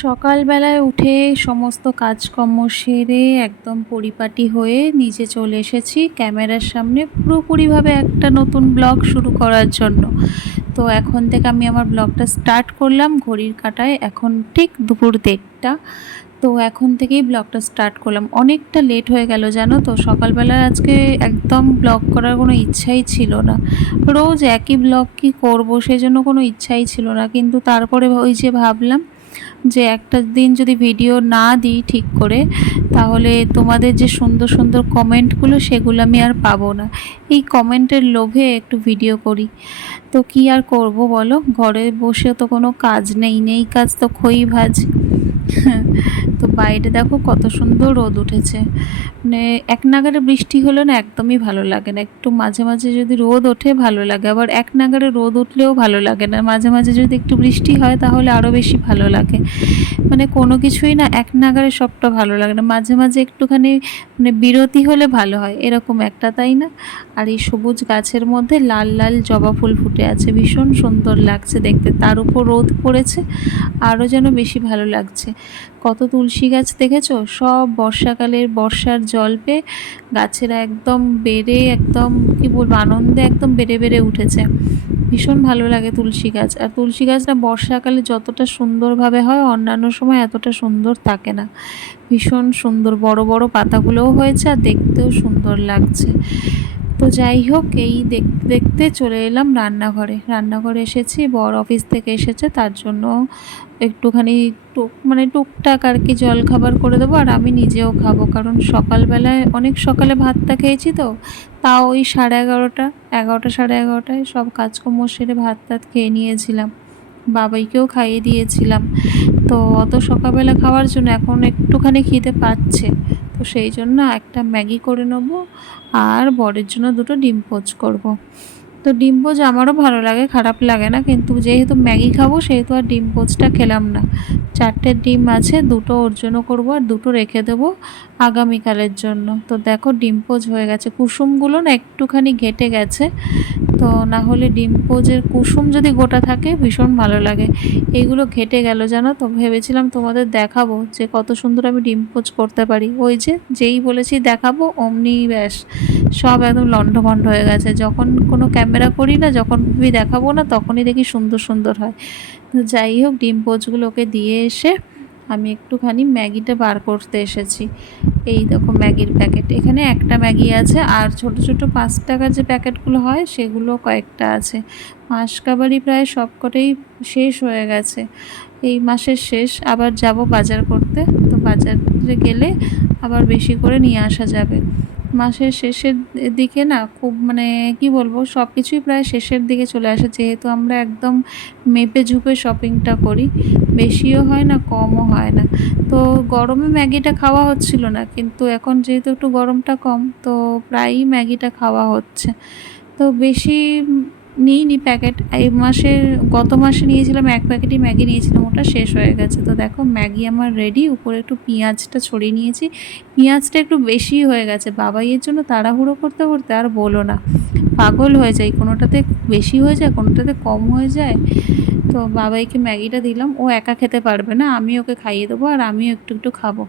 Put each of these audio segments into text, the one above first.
সকালবেলায় উঠে সমস্ত কাজকর্ম সেরে একদম পরিপাটি হয়ে নিচে চলে এসেছি ক্যামেরার সামনে পুরোপুরিভাবে একটা নতুন ব্লগ শুরু করার জন্য। তো এখন থেকে আমি আমার ব্লগটা স্টার্ট করলাম। ঘড়ির কাঁটায় এখন ঠিক দুপুর 1:30। তো এখন থেকেই ব্লগটা স্টার্ট করলাম। অনেকটা লেট হয়ে গেল জানো তো। সকালবেলা আজকে একদম ব্লগ করার কোনো ইচ্ছাই ছিল না। রোজ একই ব্লগ কি করব, সেই জন্য কোনো ইচ্ছাই ছিল না। কিন্তু তারপরে ওই যে ভাবলাম যে একটা দিন যদি ভিডিও না দিই ঠিক করে, তাহলে তোমাদের যে সুন্দর সুন্দর কমেন্টগুলো সেগুলো আমি আর পাবো না। এই কমেন্টের লোভে একটু ভিডিও করি। তো কি আর করব বলো, ঘরে বসে তো কোনো কাজ নেই, নেই কাজ তো খই ভাজ। তো বাইরে দেখো কত সুন্দর রোদ উঠেছে। মানে এক নাগাড়ে বৃষ্টি হলে না একদমই ভালো লাগে না। একটু মাঝে মাঝে যদি রোদ ওঠে ভালো লাগে, আবার এক নাগাড়ে রোদ উঠলেও ভালো লাগে না। মাঝে মাঝে যদি একটু বৃষ্টি হয় তাহলে আরও বেশি ভালো লাগে। মানে কোনো কিছুই না এক নাগাড়ে সবটা ভালো লাগে না, মাঝে মাঝে একটুখানি মানে বিরতি হলে ভালো হয়, এরকম একটা, তাই না? আর এই সবুজ গাছের মধ্যে লাল লাল জবা ফুল ফুটে আছে, ভীষণ সুন্দর লাগছে দেখতে। তার উপর রোদ পড়েছে, আরও যেন বেশি ভালো লাগছে। কত তুলসী গাছ দেখেছো, সব বর্ষাকালের বর্ষার জল পেয়ে গাছেরা একদম বেড়ে, একদম কি বলবো, আনন্দে একদম বেড়ে বেড়ে উঠেছে। ভীষণ ভালো লাগে তুলসী গাছ। আর তুলসী গাছটা বর্ষাকালে যতটা সুন্দরভাবে হয় অন্যান্য সময় এতটা সুন্দর থাকে না। ভীষণ সুন্দর বড় বড় পাতাগুলোও হয়েছে আর দেখতেও সুন্দর লাগছে। তো যাই হোক, এই দেখতে দেখতে চলে এলাম রান্নাঘরে এসেছি। বর অফিস থেকে এসেছে, তার জন্য একটুখানি মানে টুকটাক আর কি জলখাবার করে দেবো, আর আমি নিজেও খাবো। কারণ সকালবেলায় অনেক সকালে ভাতটা খেয়েছি, তো তাও ওই 11:30, 11টা 11:30টায় সব কাজকর্ম সেরে ভাত টাত খেয়ে নিয়েছিলাম। বাবাইকেও খাইয়ে দিয়েছিলাম। তো অত সকালবেলা খাওয়ার জন্য এখন একটুখানি খিদে পাচ্ছে। তো সেই জন্য একটা ম্যাগি করে নেবো, আর বরের জন্য দুটো ডিম পোচ করব। তো ডিম পোচ আমারও ভালো লাগে, খারাপ লাগে না, কিন্তু যেহেতু ম্যাগি খাবো সেহেতু আর ডিম পোচটা খেলাম না। 4টে ডিম আছে, দুটো ওর জন্য করবো আর দুটো রেখে দেবো আগামীকালের জন্য। তো দেখো ডিম পোচ হয়ে গেছে। কুসুমগুলো না একটুখানি ঘেটে গেছে, তো না হলে ডিম পোচের কুসুম যদি গোটা থাকে ভীষণ ভালো লাগে। এইগুলো ঘেটে গেল জানো তো। ভেবেছিলাম তোমাদের দেখাবো যে কত সুন্দর আমি ডিম পোচ করতে পারি, ওই যে যেই বলেছি দেখাবো অমনি ব্যাস সব একদম লণ্ডভণ্ড হয়ে গেছে। যখন কোনো ক্যামেরা করি না, যখন দেখাবো না, তখনই দেখি সুন্দর সুন্দর হয়। তো যাই হোক, ডিম পোচগুলোকে দিয়ে এসে আমি একটুখানি ম্যাগিটা বার করতে এসেছি। এই দেখো ম্যাগির প্যাকেট, এখানে একটা ম্যাগি আছে, আর ছোট ছোট 5 টাকার যে প্যাকেটগুলো হয় সেগুলো কয়েকটা আছে। মাসকাবারি প্রায় সবকটাই শেষ হয়ে গেছে, এই মাসের শেষ। আবার যাব বাজার করতে, তো বাজারে গেলে আবার বেশি করে নিয়ে আসা যাবে। মাসের শেষের দিকে না খুব মানে কি বলবো, সব কিছুই প্রায় শেষের দিকে চলে আসে, যেহেতু আমরা একদম মেপে ঝুপে শপিংটা করি। বেশিও হয় না, কমও হয় না। তো গরমে ম্যাগিটা খাওয়া হচ্ছিল না, কিন্তু এখন যেহেতু একটু গরমটা কম, তো প্রায়ই ম্যাগিটা খাওয়া হচ্ছে। তো বেশি নিইনি প্যাকেট। এই মাসে, গত মাসে নিয়েছিলাম 1 প্যাকেটই ম্যাগি নিয়েছিলাম, ওটা শেষ হয়ে গেছে। তো দেখো ম্যাগি আমার রেডি। উপরে একটু পেঁয়াজটা ছড়িয়ে নিয়েছি, পেঁয়াজটা একটু বেশি হয়ে গেছে। বাবাইয়ের জন্য তাড়াহুড়ো করতে করতে আর বলো না, পাগল হয়ে যায়, কোনোটাতে বেশি হয়ে যায় কোনোটাতে কম হয়ে যায়। তো বাবাইকে ম্যাগিটা দিলাম, ও একা খেতে পারবে না, আমি ওকে খাইয়ে দেবো আর আমিও একটু একটু খাবো।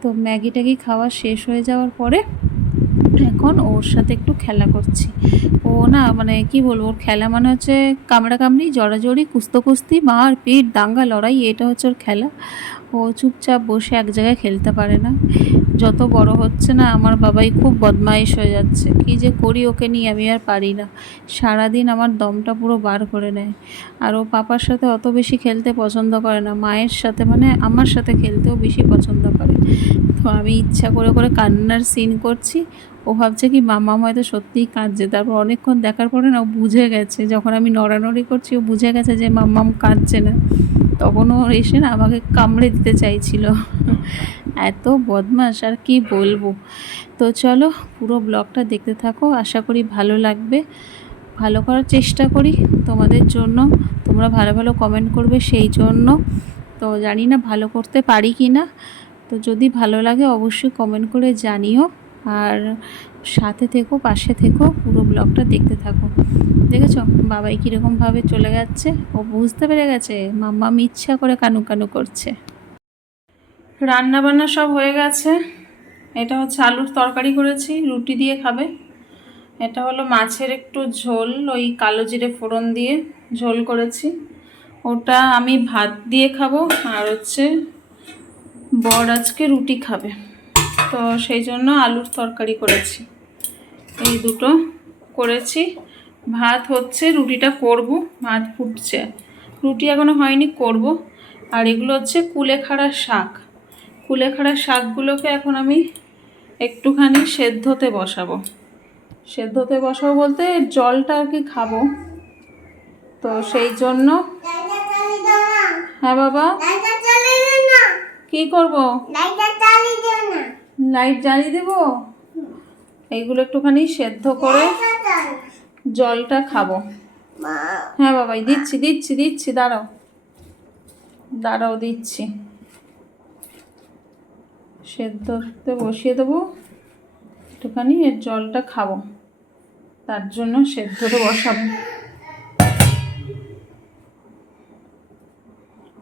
তো ম্যাগি ট্যাগি খাওয়া শেষ হয়ে যাওয়ার পরে এখন ওর সাথে একটু খেলা করছি। ও না মানে কি বলবো, ওর খেলা মানে হচ্ছে কামড়াকামড়ি, জড়াজড়ি, কুস্তি, মার পিট, দাঙ্গা লড়াই, এটা হচ্ছে ওর খেলা। ও চুপচাপ বসে এক জায়গায় খেলতে পারে না। যত বড় হচ্ছে না আমার বাবাই খুব বদমাইশ হয়ে যাচ্ছে। কী যে করি ওকে নিয়ে আমি আর পারি না। সারাদিন আমার দমটা পুরো বার করে নেয়। আর ও পাপার সাথে অত বেশি খেলতে পছন্দ করে না, মায়ের সাথে মানে আমার সাথে খেলতেও বেশি পছন্দ করে। তো আমি ইচ্ছা করে করে কান্নার সিন করছি। ও ভাবছে কি মাম্মাম হয়তো সত্যিই কাঁদছে। তারপর অনেকক্ষণ দেখার পরে না ও বুঝে গেছে, যখন আমি নড়ানড়ি করছি ও বুঝে গেছে যে মাম্মাম কাঁদছে না। তখন ও এসে না আমাকে কামড়ে দিতে চাইছিল। এত বদমাশ আর কি বলবো। তো চলো পুরো ব্লগটা দেখতে থাকো, আশা করি ভালো লাগবে। ভালো করার চেষ্টা করি তোমাদের জন্য, তোমরা ভালো ভালো কমেন্ট করবে সেই জন্য। তো জানি না ভালো করতে পারি কি না। তো যদি ভালো লাগে অবশ্যই কমেন্ট করে জানিও, আর সাথে থেকো, পাশে থেকো, পুরো ব্লগটা দেখতে থাকো। দেখেছো বাবাই কীরকমভাবে চলে যাচ্ছে, ও বুঝতে পেরে গেছে মাম্মাম ইচ্ছা করে কানু কানু করছে। রান্না বান্না সব হয়ে গেছে। এটা হচ্ছে আলুর তরকারি করেছি, রুটি দিয়ে খাবে। এটা হলো মাছের একটু ঝোল, ওই কালো জিরে ফোড়ন দিয়ে ঝোল করেছি, ওটা আমি ভাত দিয়ে খাবো। আর হচ্ছে বর আজকে রুটি খাবে, তো সেই জন্য আলুর তরকারি করেছি। এই দুটো করেছি। ভাত হচ্ছে, রুটিটা করব, ভাত ফুটছে, রুটি এখনো হয়নি, করব। আর এগুলো হচ্ছে কুলেখাড়া শাক। কুলেখাড়া শাকগুলোকে এখন আমি একটুখানি সেদ্ধতে বসাবো। সেদ্ধতে বসাবো বলতে জলটা আর কি খাবো, তো সেই জন্য। হ্যাঁ বাবা, কি করব? লাইট জ্বালিয়ে দেবো। এইগুলো একটুখানি সেদ্ধ করে জলটা খাবো। হ্যাঁ বাবাই, দিচ্ছি দিচ্ছি দিচ্ছি, দাঁড়াও দাঁড়াও, দিচ্ছি। সেদ্ধতে বসিয়ে দেবো, একটুখানি এর জলটা খাবো, তার জন্য সেদ্ধতে বসাবো।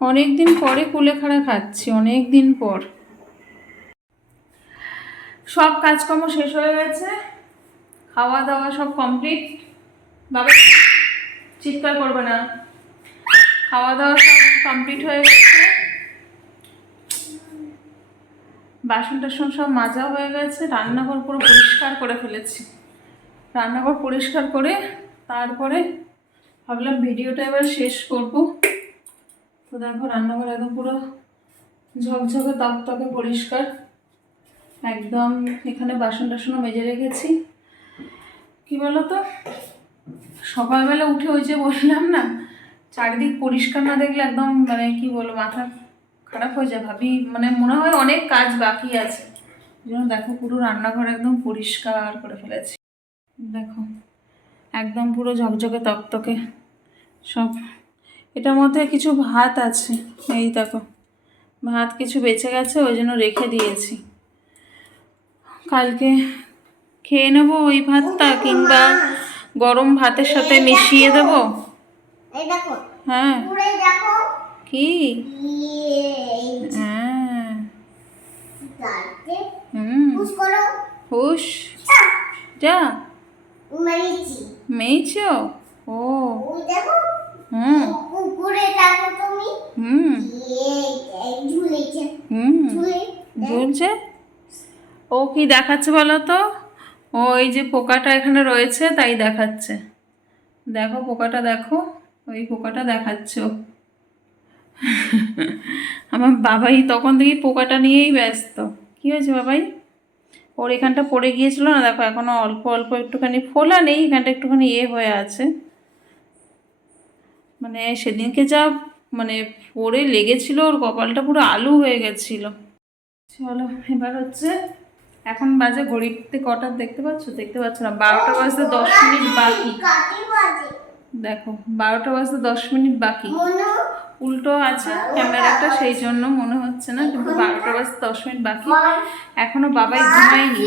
অনেক দিন পরে কুলেখাড়া খাচ্ছি, অনেক দিন পর। সব কাজকর্ম শেষ হয়ে গেছে, খাওয়া দাওয়া সব কমপ্লিট। বাবা চিৎকার করবে না, খাওয়া দাওয়া সব কমপ্লিট হয়ে গেছে। বাসন টাসন সব মাজা হয়ে গেছে, রান্নাঘর পুরো পরিষ্কার করে ফেলেছি। রান্নাঘর পরিষ্কার করে তারপরে ভাবলাম ভিডিওটা এবার শেষ করব। তো দেখো রান্নাঘর একদম পুরো ঝকঝকে তকতকে পরিষ্কার একদম। এখানে বাসন টাসনও মেজে রেখেছি। কি বলতো, সকালবেলা উঠে ওই যে বললাম না, চারিদিক পরিষ্কার না দেখলে একদম মানে কি বলবো, মাথা খারাপ হয়ে যায়। ভাবি মানে মনে হয় অনেক কাজ বাকি আছে। এই জন্য দেখো পুরো রান্নাঘর একদম পরিষ্কার করে ফেলেছি। দেখো একদম পুরো ঝকঝকে তকতকে সব। এটার মধ্যে কিছু ভাত আছে, এই দেখো ভাত কিছু বেঁচে গেছে, ওই জন্য রেখে দিয়েছি। কালকে খেয়ে নেবো ওই ভাতটা, কিংবা গরম ভাতের সাথে মিশিয়ে দেবো। হ্যাঁ কি, হ্যাঁ হুশ যা মেয়েছো। ও হুম হুম ঝুলছে। ও কি দেখাচ্ছে বলো তো? ওই যে পোকাটা এখানে রয়েছে তাই দেখাচ্ছে। দেখো পোকাটা, দেখো ওই পোকাটা দেখাচ্ছে ও। আমার বাবাই তখন থেকে পোকাটা নিয়েই ব্যস্ত। কি হয়েছে বাবাই? ওর এখানটা পড়ে গিয়েছিল না, দেখো এখনো অল্প অল্প একটুখানি ফোলা নেই, এখানটা একটুখানি হয়ে আছে। মানে সেদিনকে যা মানে পড়ে লেগেছিল, ওর কপালটা পুরো আলু হয়ে গেছিল। চলো এবার হচ্ছে, এখন বাজে ঘড়িতে কটার দেখতে পাচ্ছ? দেখতে পাচ্ছ না, 12টা বাজতে 10 মিনিট বাকি। দেখো 12টা বাজতে 10 মিনিট বাকি। উল্টো আছে ক্যামেরাটা, সেই জন্য মনে হচ্ছে না, কিন্তু 12টা বাজতে 10 মিনিট বাকি। এখনো বাবাই ঘুমায়নি।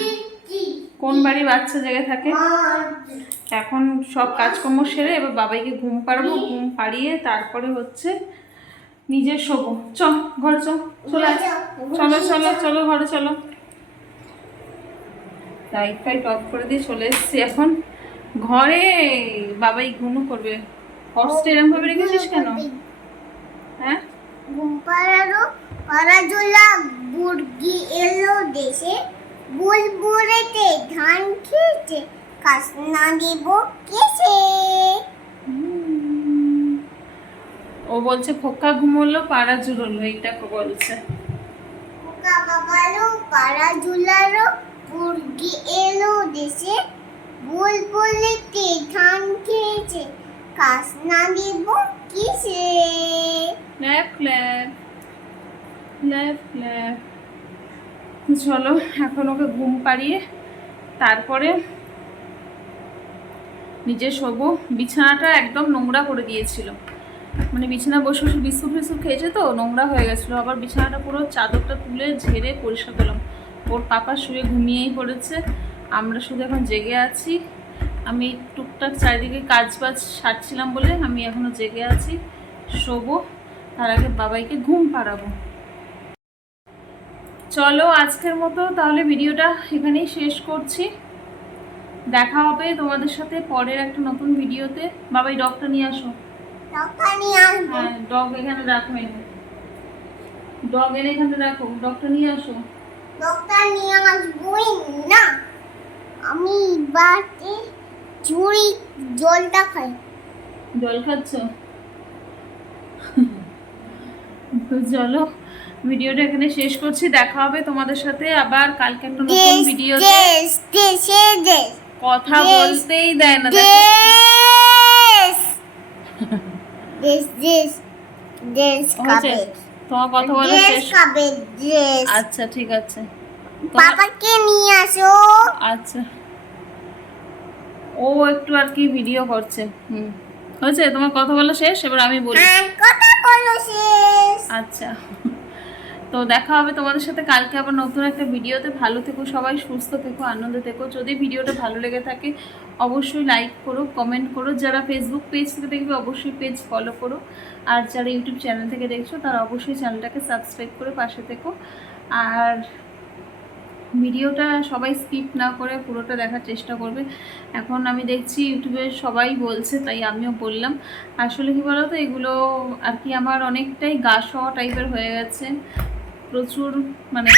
কোন বাড়ি বাচ্চা জেগে থাকে। এখন সব কাজকর্ম সেরে এবার বাবাইকে ঘুম পাড়াবো, ঘুম পাড়িয়ে তারপরে হচ্ছে নিজে শোবো। ঘরে চলে চলো চলো চলো ঘরে চলো। লাইট ফাইট অফ করে দিয়ে চলে এসছি এখন ঘরে। বাবাই ঘুমও করবে। হর্সটা এরকম ভাবে রেখেছিস কেন? হ্যাঁ ঘুম পাড়ালো, পাড়াজোলা মুরগি এলো দেশে, বুলবুলেতে ধান খেয়েছে, কাসনা দিব কেসে। ও বলছে খোকা ঘুমোলো পাড়া জুড়লো, এইটা বলছে। খোকা বাবালো পাড়া ঝুলালো, মুরগি এলো দেশে, বুলবুলেতে ধান খেয়েছে, কাসনা দিব কিসে। ল্যাপ ল্যাপ ল্যাপ ল্যাপ। চলো এখন ওকে ঘুম পাড়িয়ে তারপরে নিজে শোবো। বিছানাটা একদম নোংরা করে দিয়েছিল, মানে বিছানা বসে বসে বিস্কুট ফিস্কুট খেয়েছে তো নোংরা হয়ে গেছিলো। আবার বিছানাটা পুরো চাদরটা তুলে ঝেড়ে পরিষ্কার করলাম। ওর পাপা শুয়ে ঘুমিয়েই পড়েছে, আমরা শুধু এখন জেগে আছি। আমি টুকটাক চারিদিকে কাজ বাজ সারছিলাম বলে আমি এখনও জেগে আছি। শোবো, তার আগে বাবাইকে ঘুম পাড়াবো। চলো আজকের মতো তাহলে ভিডিওটা এখানেই শেষ করছি। দেখা হবে তোমাদের সাথে পরের একটা নতুন ভিডিওতে। বাবাই ডগটা নিয়ে আসো। ডক্টর নিয়ে আসবো। হ্যাঁ, ডগ এখানে রাখো, এনে ডগ এনে এখানে রাখো, ডগটা নিয়ে আসো। ডক্টর নিয়ে আসবোই না, আমি বাড়িতে চুরি জলটা খাই। জল খাচ্ছ? তো চলো ভিডিওটা এখানে শেষ করছি। দেখা হবে তোমাদের সাথে আবার কালকে একটা নতুন ভিডিওতে। দেশ দেশে দেশ কথা দেশ, বলতেই দেয় না, দেখো। দেশ দেশ দেশ দেশ হয়েছে? খাবে, তোমার কথা বলা দেশ শেষ? খাবে দেশ। আচ্ছা ঠিক আছে। পাপাকে নিয়ে আসো। আচ্ছা, ও একটু আর কি ভিডিও করছে। হয়েছে? তোমার কথা বলা শেষ, এবার আমি বলি। হ্যাঁ, কথা বলো শেষ। আচ্ছা, তো দেখা হবে তোমাদের সাথে কালকে আবার নতুন একটা ভিডিওতে। ভালো থেকো সবাই, সুস্থ থেকো, আনন্দে থেকো। যদি ভিডিওটা ভালো লেগে থাকে অবশ্যই লাইক করো, কমেন্ট করো। যারা ফেসবুক পেজ থেকে দেখবে অবশ্যই পেজ ফলো করো, আর যারা ইউটিউব চ্যানেল থেকে দেখছো তারা অবশ্যই চ্যানেলটাকে সাবস্ক্রাইব করে পাশে থেকো। আর ভিডিওটা সবাই স্কিপ না করে পুরোটা দেখার চেষ্টা করবে। এখন আমি দেখছি ইউটিউবে সবাই বলছে, তাই আমিও বললাম। আসলে কি বলো তো, এগুলো আর কি আমার অনেকটাই গা সওয়া টাইপের হয়ে গেছে। প্রচুর মানে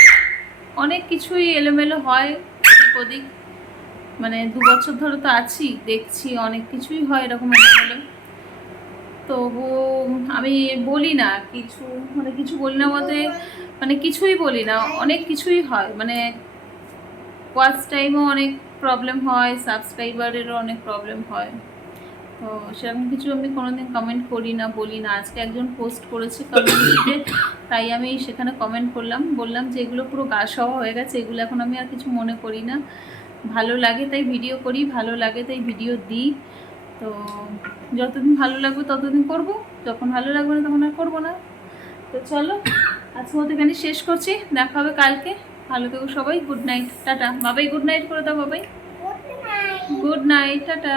অনেক কিছুই এলোমেলো হয়, এদিক ওদিক। মানে 2 বছর ধরে তো আছি, দেখছি অনেক কিছুই হয় এরকম এলোমেলো। তবু আমি বলি না কিছু, মানে কিছু বলি না বলতে মানে কিছুই বলি না, অনেক কিছুই হয়। মানে ওয়াচ টাইমও অনেক প্রবলেম হয়, সাবস্ক্রাইবারেরও অনেক প্রবলেম হয়। তো সেরকম কিছু আমি কোনোদিন কমেন্ট করি না, বলি না। আজকে একজন পোস্ট করেছে কমিউনিটিতে, তাই আমি সেখানে কমেন্ট করলাম, বললাম যে এগুলো পুরো গা সওয়া হয়ে গেছে, এগুলো এখন আমি আর কিছু মনে করি না। ভালো লাগে তাই ভিডিও করি, ভালো লাগে তাই ভিডিও দিই। তো যতদিন ভালো লাগবে ততদিন করব, যখন ভালো লাগবে না তখন আর করবো না। তো চলো আজকের মতো এখানে শেষ করছি। দেখা হবে কালকে। ভালো থেকো সবাই। Good night, tata. বাবাই গুড নাইট করে দাও। বাবাই Good night. Good night, tata.